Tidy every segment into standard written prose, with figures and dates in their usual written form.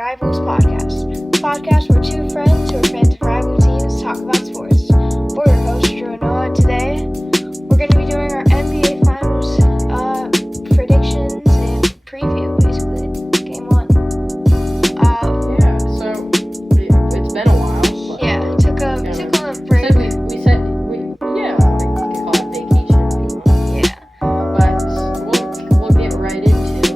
Rivalz podcast where two friends who are fans of rival teams talk about sports. We're your hosts, Drew and Noah. Today, we're going to be doing our NBA Finals predictions and preview, basically, Game 1. So it's been a while. But yeah, took a break. We can call it vacation. Yeah. But we'll get right into,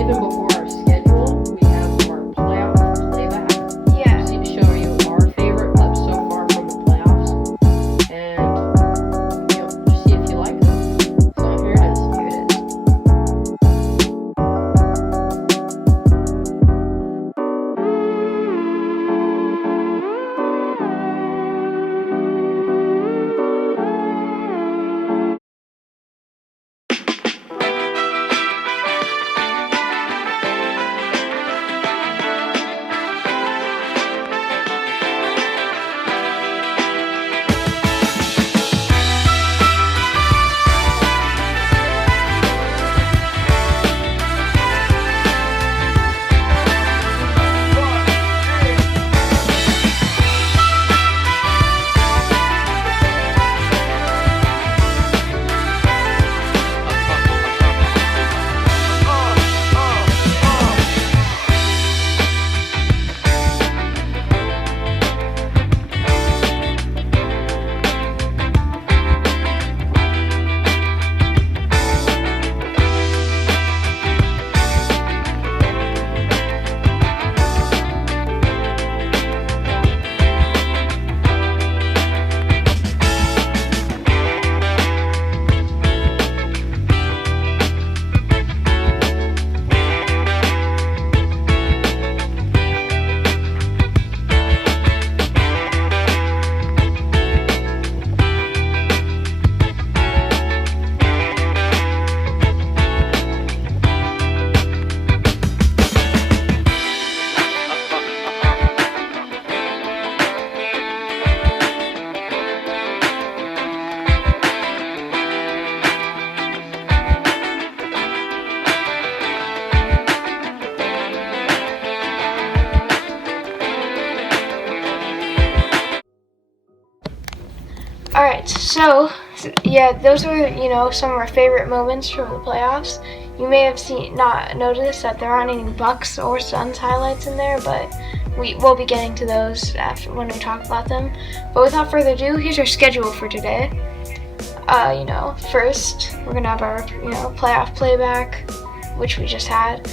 even before our schedule, we have our playoff playback. Yeah. To show you our favorite clips so far from the playoffs, and just see if you like them. So here it is. Alright, so, yeah, those were, some of our favorite moments from the playoffs. You may have not noticed that there aren't any Bucks or Suns highlights in there, but we'll be getting to those when we talk about them. But without further ado, here's our schedule for today. First, we're going to have our, playoff playback, which we just had.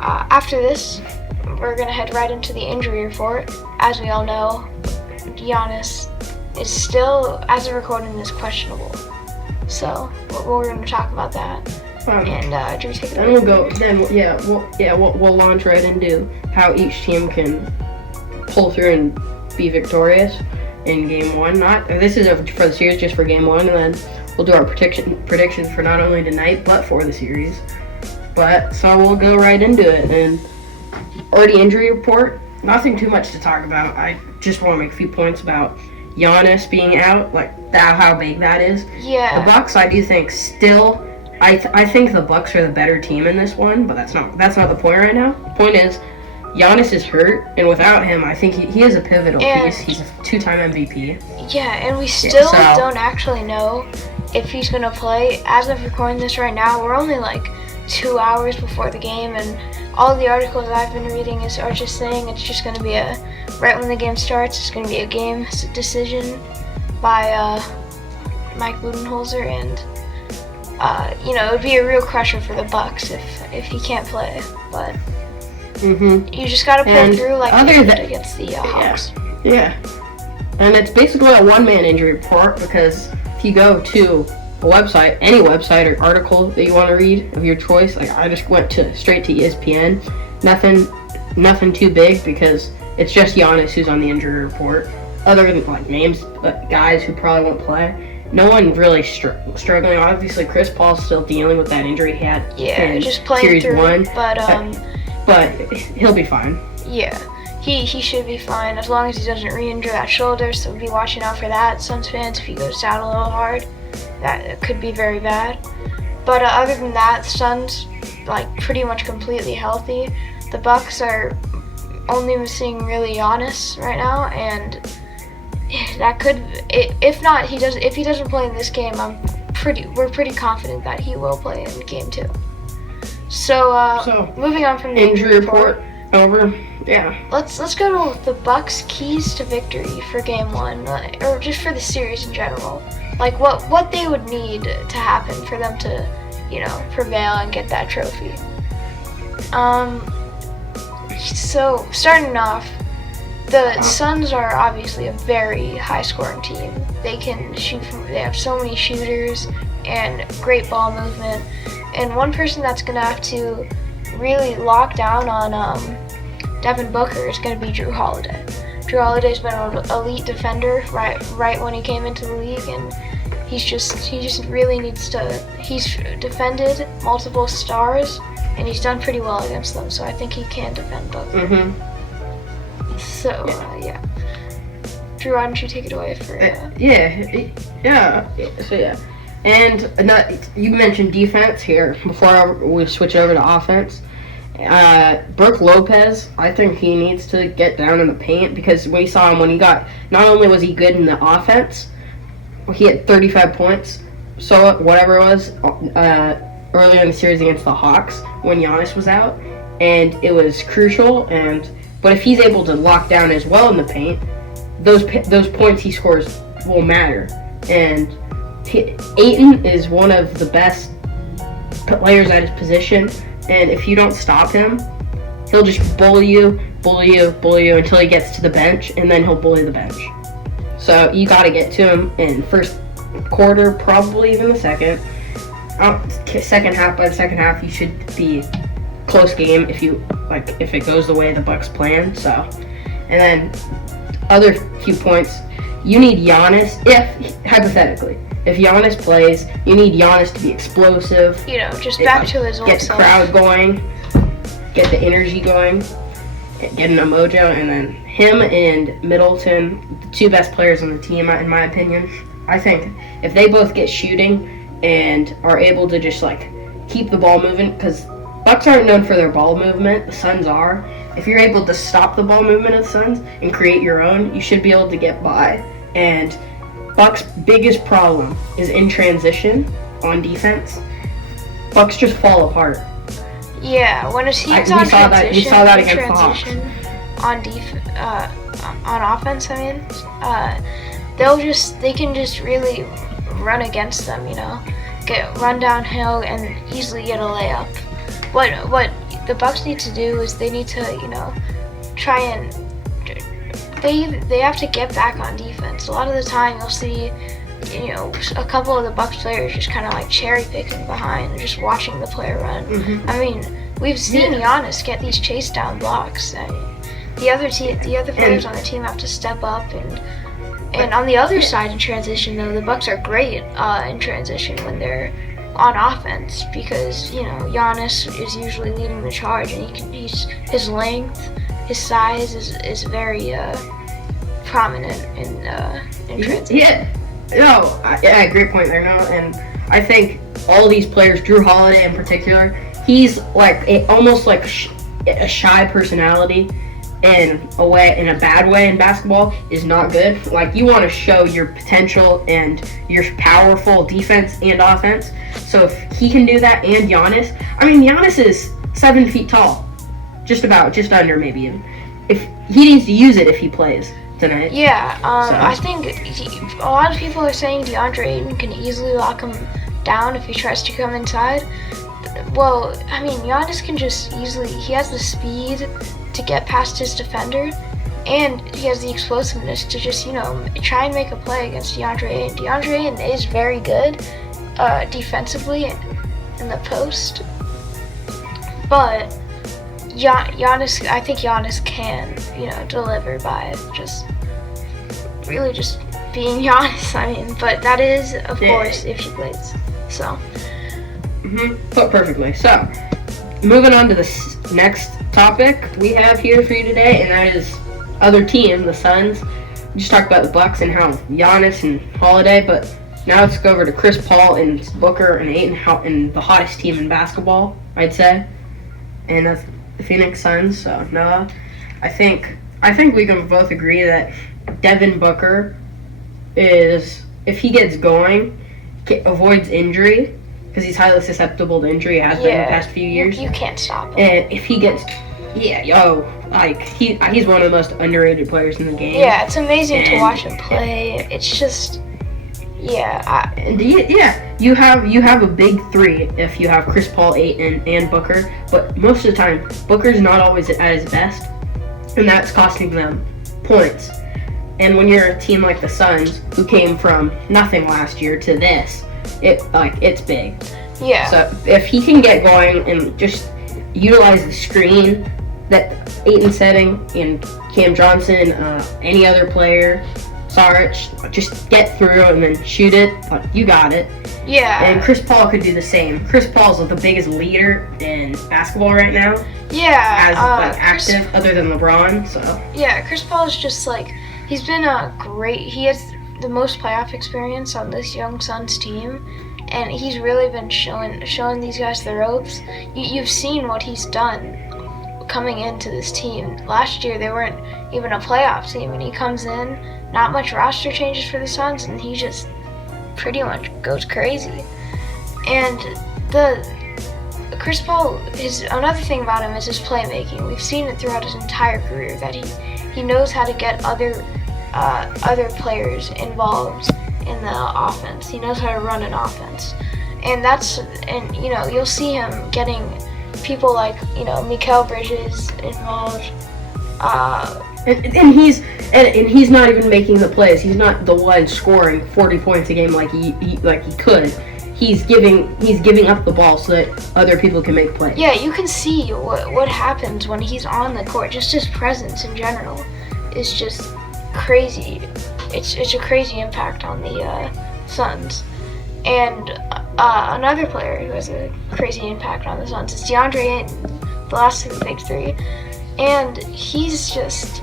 After this, we're going to head right into the injury report. As we all know, Giannis is still, as of recording this, questionable. So we're going to talk about that. And Drew, take it away. We'll launch right into how each team can pull through and be victorious in Game 1. This is for the series, just for Game 1, and then we'll do our predictions for not only tonight but for the series. So we'll go right into it. And already injury report. Nothing too much to talk about. I just want to make a few points about Giannis being out, how big that is. Yeah. The Bucks, I do think still. I think the Bucks are the better team in this one, but that's not the point right now. The point is, Giannis is hurt, and without him, I think he is a pivotal piece. He's a two-time MVP. Yeah, and we still don't actually know if he's gonna play. As of recording this right now, we're only 2 hours before the game, and all the articles I've been reading are just saying it's just going to be right when the game starts, it's going to be a game decision by Mike Budenholzer, and it would be a real crusher for the Bucks if he can't play. But you just got to pull through they did against the Hawks. Yeah, and it's basically a one-man injury report, because if you go to a website, any website or article that you want to read of your choice, I just went straight to ESPN. Nothing too big, because it's just Giannis who's on the injury report. Other than names, guys who probably won't play. No one really struggling. Obviously, Chris Paul's still dealing with that injury he had. Yeah, in just playing Series through. 1. But he'll be fine. Yeah, he should be fine as long as he doesn't re-injure that shoulder. So be watching out for that, Suns fans. If he goes down a little hard, that could be very bad. But other than that, Suns pretty much completely healthy. The Bucks are only missing really Giannis right now, and that could, if not, if he doesn't play in this game, we're pretty confident that he will play in game 2. So moving on from the injury report over. Yeah. Let's go to the Bucks' keys to victory for game 1, or just for the series in general. Like what they would need to happen for them to, prevail and get that trophy. So starting off, the Suns are obviously a very high-scoring team. They can shoot they have so many shooters and great ball movement. And one person that's gonna have to really lock down on Devin Booker is gonna be Drew Holiday. Drew Holiday's been an elite defender right when he came into the league, and he just really needs to. He's defended multiple stars, and he's done pretty well against them. So I think he can defend Booker. Mm-hmm. So, yeah. Drew, why don't you take it away for... So, and you mentioned defense here before we switch over to offense. Brook Lopez, I think he needs to get down in the paint, because we saw him when he got... Not only was he good in the offense, he had 35 points, so whatever it was, earlier in the series against the Hawks when Giannis was out, and it was crucial, but if he's able to lock down as well in the paint, those points he scores will matter. And Ayton is one of the best players at his position, and if you don't stop him, he'll just bully you until he gets to the bench, and then he'll bully the bench. So you got to get to him in first quarter, probably even the second. Second half, by the second half, you should be close game if it goes the way the Bucks planned. So, and then other few points, you need Giannis. Hypothetically, if Giannis plays, you need Giannis to be explosive. Just back to his old self. Get the crowd going, get the energy going, get an mojo, and then him and Middleton, the two best players on the team, in my opinion. I think if they both get shooting and are able to just keep the ball moving, because Bucks aren't known for their ball movement, the Suns are. If you're able to stop the ball movement of the Suns and create your own, you should be able to get by. And Bucks' biggest problem is in transition on defense. Bucks just fall apart. Yeah, when a team's on transition, we saw that against the Hawks. On offense, they can just really run against them, run downhill and easily get a layup. What the Bucks need to do is they need to, try and they have to get back on defense. A lot of the time you'll see, a couple of the Bucks players just kind of cherry picking behind and just watching the player run. Mm-hmm. We've seen Giannis get these chase down blocks. The other players on the team have to step up, and on the other side in transition, though, the Bucks are great in transition when they're on offense, because Giannis is usually leading the charge, and his length, his size is very prominent in transition. Great point there, Noah. And I think all these players, Drew Holiday in particular, he's almost like a shy personality. In a bad way in basketball is not good. You want to show your potential and your powerful defense and offense. So if he can do that, and Giannis is 7 feet tall, just under maybe even. If he needs to use it if he plays tonight. Yeah, I think a lot of people are saying DeAndre Ayton can easily lock him down if he tries to come inside. Well, Giannis can just easily. He has the speed to get past his defender, and he has the explosiveness to just, try and make a play against DeAndre Ayton. DeAndre Ayton is very good defensively in the post, but Giannis, I think Giannis can, deliver by just being Giannis. But that is, of course, if he plays. So. Put perfectly. So, moving on to the next topic we have here for you today, and that is other team, the Suns. We just talked about the Bucks and how Giannis and Holiday, but now let's go over to Chris Paul and Booker and Ayton, and the hottest team in basketball, I'd say, and that's the Phoenix Suns. So Noah, I think we can both agree that Devin Booker is, if he gets going, avoids injury, because he's highly susceptible to injury, has been the past few years. You can't stop him. And if he gets, he's one of the most underrated players in the game. Yeah, it's amazing to watch him play. It's just, you have a big three if you have Chris Paul, Ayton, and Booker, but most of the time, Booker's not always at his best, and that's costing them points. And when you're a team like the Suns, who came from nothing last year to this, it's big. Yeah. So if he can get going and just utilize the screen that Ayton's setting, and Cam Johnson, any other player, Saric, just get through and then shoot it. You got it. Yeah. And Chris Paul could do the same. Chris Paul's the biggest leader in basketball right now. Yeah. As active, other than LeBron. So. Yeah, Chris Paul is just he's been great. He has the most playoff experience on this young Suns team, and he's really been showing these guys the ropes. You've seen what he's done coming into this team. Last year they weren't even a playoff team, and he comes in, not much roster changes for the Suns, and he just pretty much goes crazy. And the Chris Paul, another thing about him is his playmaking. We've seen it throughout his entire career that he knows how to get other players involved in the offense. He knows how to run an offense, and you'll see him getting people like Mikal Bridges involved. And he's not even making the plays. He's not the one scoring 40 points a game like he could. He's giving up the ball so that other people can make plays. Yeah, you can see what happens when he's on the court. Just his presence in general is just crazy. It's a crazy impact on the Suns. And another player who has a crazy impact on the Suns is DeAndre Ayton, the last of the big three. And he's just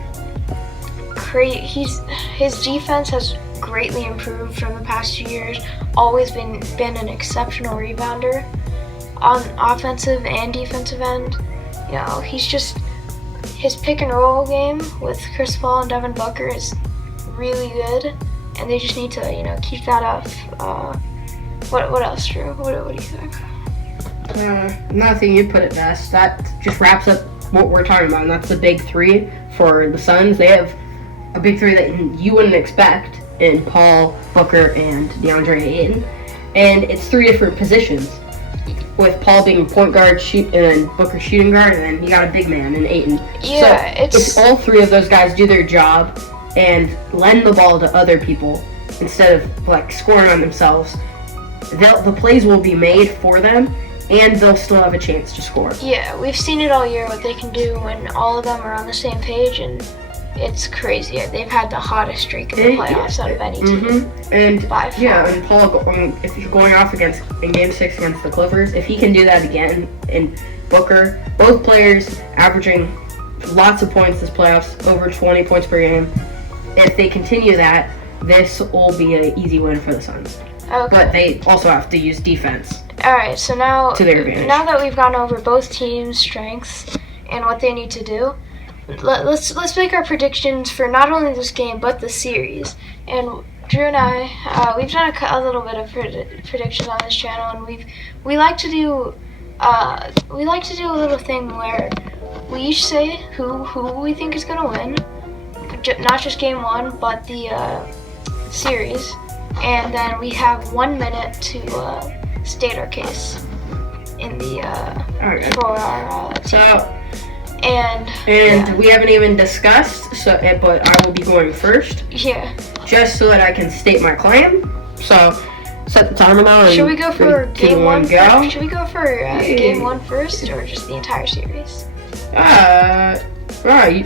crazy. His defense has greatly improved from the past 2 years. Always been an exceptional rebounder on offensive and defensive end. His pick and roll game with Chris Paul and Devin Booker is really good, and they just need to keep that up. What else, Drew? What do you think? Nothing. You put it best. That just wraps up what we're talking about, and that's the big three for the Suns. They have a big three that you wouldn't expect in Paul, Booker, and DeAndre Ayton, and it's three different positions, with Paul being point guard, and Booker shooting guard, and then you got a big man in Ayton. Yeah, so it's all three of those guys do their job and lend the ball to other people instead of scoring on themselves. The plays will be made for them, and they'll still have a chance to score. Yeah, we've seen it all year what they can do when all of them are on the same page, and it's crazy. They've had the hottest streak in the playoffs out of any team. Mm-hmm. And by far. Yeah, and Paul, if you're going off in Game 6 against the Clippers, if he can do that again, and Booker, both players averaging lots of points this playoffs, over 20 points per game. If they continue that, this will be an easy win for the Suns. Okay. But they also have to use defense. Alright, so now to their advantage. Now that we've gone over both teams' strengths and what they need to do, let's make our predictions for not only this game but the series. And Drew and I, we've done a little bit of predictions on this channel, and we like to do a little thing where we each say who we think is gonna win, not just game one but the series, and then we have 1 minute to state our case in the for our team. And we haven't even discussed, but I will be going first. Yeah. Just so that I can state my claim. So set the timer now. Should we go for game one first? Should we go for game one first, or just the entire series? Right.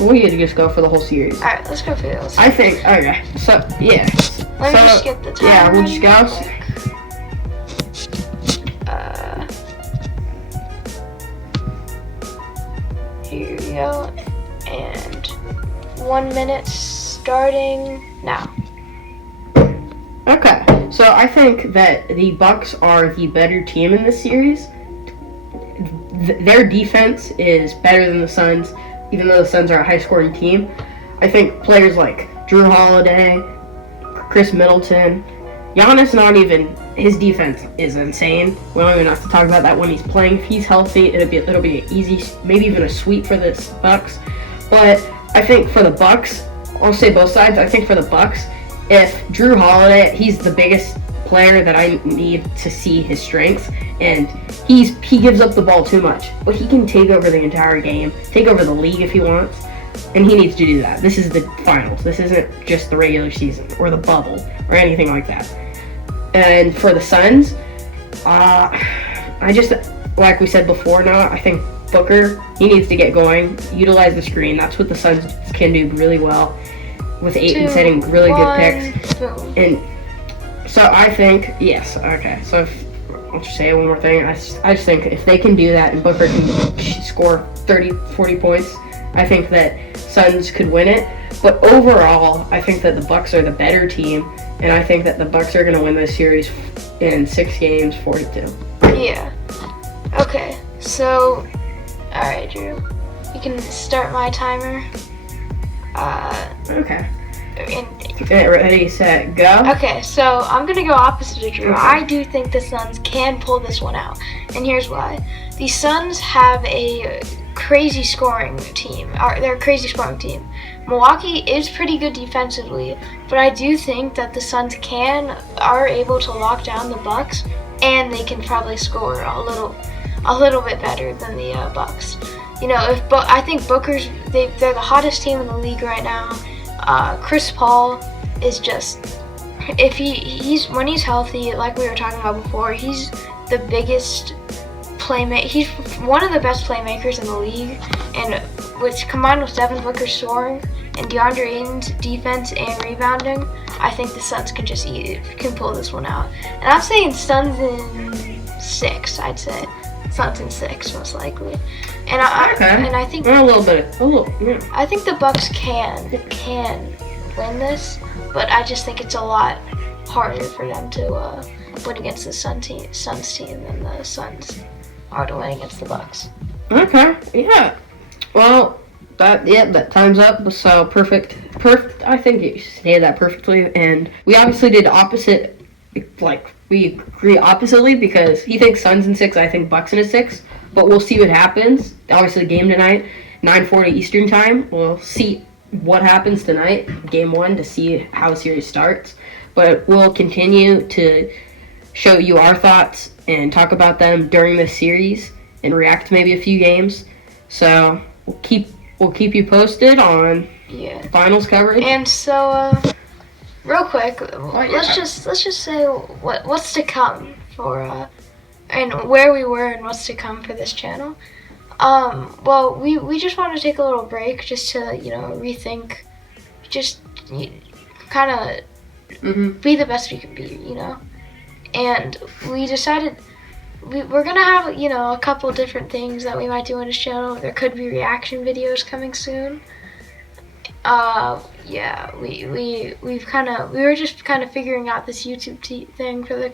We need to just go for the whole series. Alright, let's go for the whole series. I think. Okay. So yeah. Let me just get the timer. Yeah, we'll just go. Here we go, and 1 minute starting now. Okay, so I think that the Bucks are the better team in this series. Their defense is better than the Suns. even though the Suns are a high-scoring team, I think players like Drew Holiday, Chris Middleton, Giannis, not even, his defense is insane. We don't even have to talk about that when he's playing. If he's healthy, it'll be an easy, maybe even a sweep for the Bucks. But I think for the Bucks, I'll say both sides. I think for the Bucks, if Drew Holiday, he's the biggest player that I need to see his strengths, and he gives up the ball too much, but he can take over the entire game, take over the league if he wants, and he needs to do that. This is the finals. This isn't just the regular season or the bubble or anything like that. And for the Suns, I just, like we said before now, I think Booker, he needs to get going, utilize the screen. That's what the Suns can do really well with Ayton setting really good picks. And so I think, yes, okay. So I'll just say one more thing. I just think if they can do that and Booker can score 30, 40 points, I think that Suns could win it. But overall, I think that the Bucks are the better team, and I think that the Bucks are going to win this series in 6 games, 4-2. Yeah. Okay. So, all right, Drew. You can start my timer. Okay. Ready, set, go. Okay, so I'm going to go opposite of Drew. Okay. I do think the Suns can pull this one out, and here's why. The Suns have a crazy scoring team. They're a crazy scoring team. Milwaukee is pretty good defensively, but I do think that the Suns are able to lock down the Bucks, and they can probably score a little bit better than the Bucks. You know, I think they're the hottest team in the league right now. Chris Paul is just, when he's healthy, like we were talking about before, he's the biggest playmaker. He's one of the best playmakers in the league, and combined with Devin Booker's scoring and DeAndre Ayton's defense and rebounding, I think the Suns can pull this one out. And I'm saying Suns in 6. I'd say Suns in 6 most likely. And I think yeah. I think the Bucks can win this, but I just think it's a lot harder for them to win against the Suns team than the Suns are to win against the Bucks. Okay, yeah. Well, that time's up. So perfect. I think you stated that perfectly. And we obviously did opposite. Like we agree oppositely because he thinks Suns in 6. I think Bucks in a 6. But we'll see what happens. Obviously, the game tonight, 9:40 Eastern time. We'll see what happens tonight, game 1, to see how the series starts. But we'll continue to show you our thoughts and talk about them during this series and react to maybe a few games. So we'll keep you posted on finals coverage. And so, real quick, let's just say what's to come for and where we were and what's to come for this channel. Well, we just want to take a little break just to rethink, just kind of be the best we can be, And we decided we're gonna have a couple different things that we might do on this channel. There could be reaction videos coming soon. We were just kind of figuring out this YouTube thing for the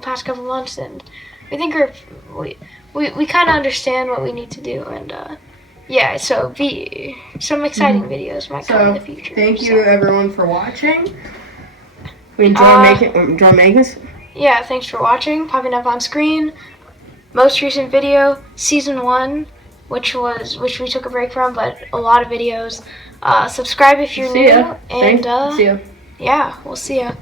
past couple months, and we think we kind of understand what we need to do, and so some exciting videos might come in the future. Thank you everyone for watching. We enjoy making this. Yeah, thanks for watching. Popping up on screen. Most recent video, season 1, which we took a break from, but a lot of videos. Subscribe if you're new, and see ya. yeah, we'll see ya.